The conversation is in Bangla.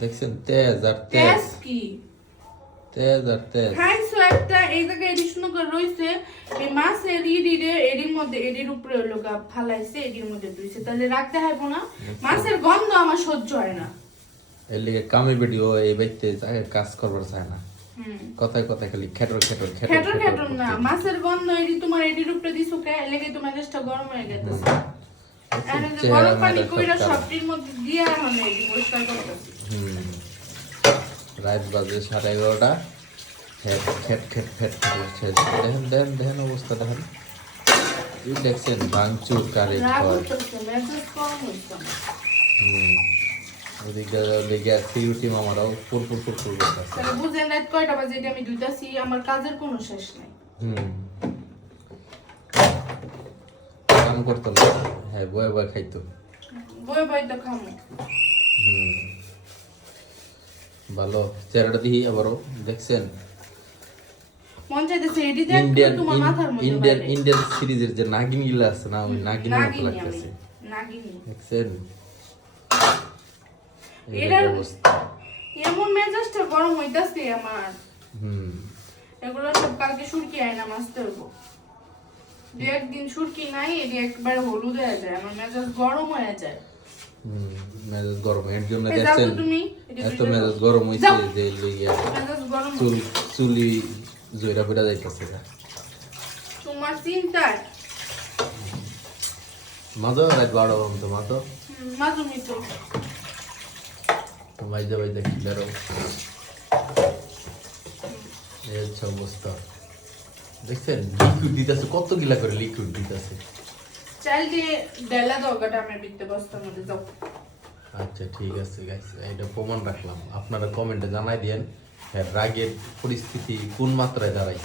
দেখছেন তেজ আর তেজ কি তেজ আর তেজ খাইছো একটা এই জায়গায় এডি সুন্দর করে রইছে এই মাছ এডির মধ্যে এডির উপরে হলো গা ফালাইছে এডির মধ্যে ধুইছে তাহলে রাখতে হবে না মাছের গন্ধ আমার সহ্য হয় না এর লিগে কামে ভিডিও এই বাইতে যায় কাজ করবার চায় না কথায় কথায় খালি খেটর খেটর খেটর খেটর না মাছের গন্ধ এডি তোমার এডির উপরে দিছো কে এর লিগে তোমার দেশটা গরম হয়ে গেছে আর এই যে গরম পানি কইরা সবটির মধ্যে দিয়া মানে এডি পরিষ্কার করতেছি রাত বাজে 11:30 খেট খেট খেট খেট করছে দেখেন দেখেন দেখেন অবস্থা দেখেন এই দেখছেন ভাঙচুর কারে হয় ওদিকে লেগে সিউটি মামারাও ফুরফুর ফুরফুর করতেছে তাহলে বুঝেন রাত কয়টা বাজে এটা আমি দুইটাছি আমার কাজের কোনো শেষ নাই কাম করতো না হ্যাঁ বয়ে বয়ে খাইতো বয়ে বয়ে তো খামো ভালো চেহারাটা দিই আবারও দেখছেন মন চাইতেছে এডি দেখ তোমার মাথার মধ্যে ইন্ডিয়ান সিরিজের যে নাগিন গিলা আছে না ওই নাগিন মতো লাগতেছে নাগিনি দেখছেন এটার এমন মেজাজটা গরম হইতাছে আমার এগুলো সব কালকে সুরকি আয়না মাছতে হইব দু একদিন সুরকি নাই এটি একবার হলুদ হয়ে যায় আমার মেজাজ গরম হয়ে যায় মেজাজ গরম এর জন্য দেখছেন এত মেজাজ গরম হইছে যে লইয়া মেজাজ গরম চুলি জয়রা পড়া যাইতাছে তোমার চিন্তায় মাঝে রাত 12 তো মাঝে মিতো বাইজা বাইজা খিলারও এই হচ্ছে অবস্থা দেখছেন লিকুইড দিতেছে কত গিলা করে লিকুইড দিতেছে চাল দিয়ে ডেলা দরকারটা আমি বিতে বস্তার মধ্যে যাও আচ্ছা ঠিক আছে গাইস এটা প্রমাণ রাখলাম আপনারা কমেন্টে জানাই দেন রাগের পরিস্থিতি কোন মাত্রায় দাঁড়ায়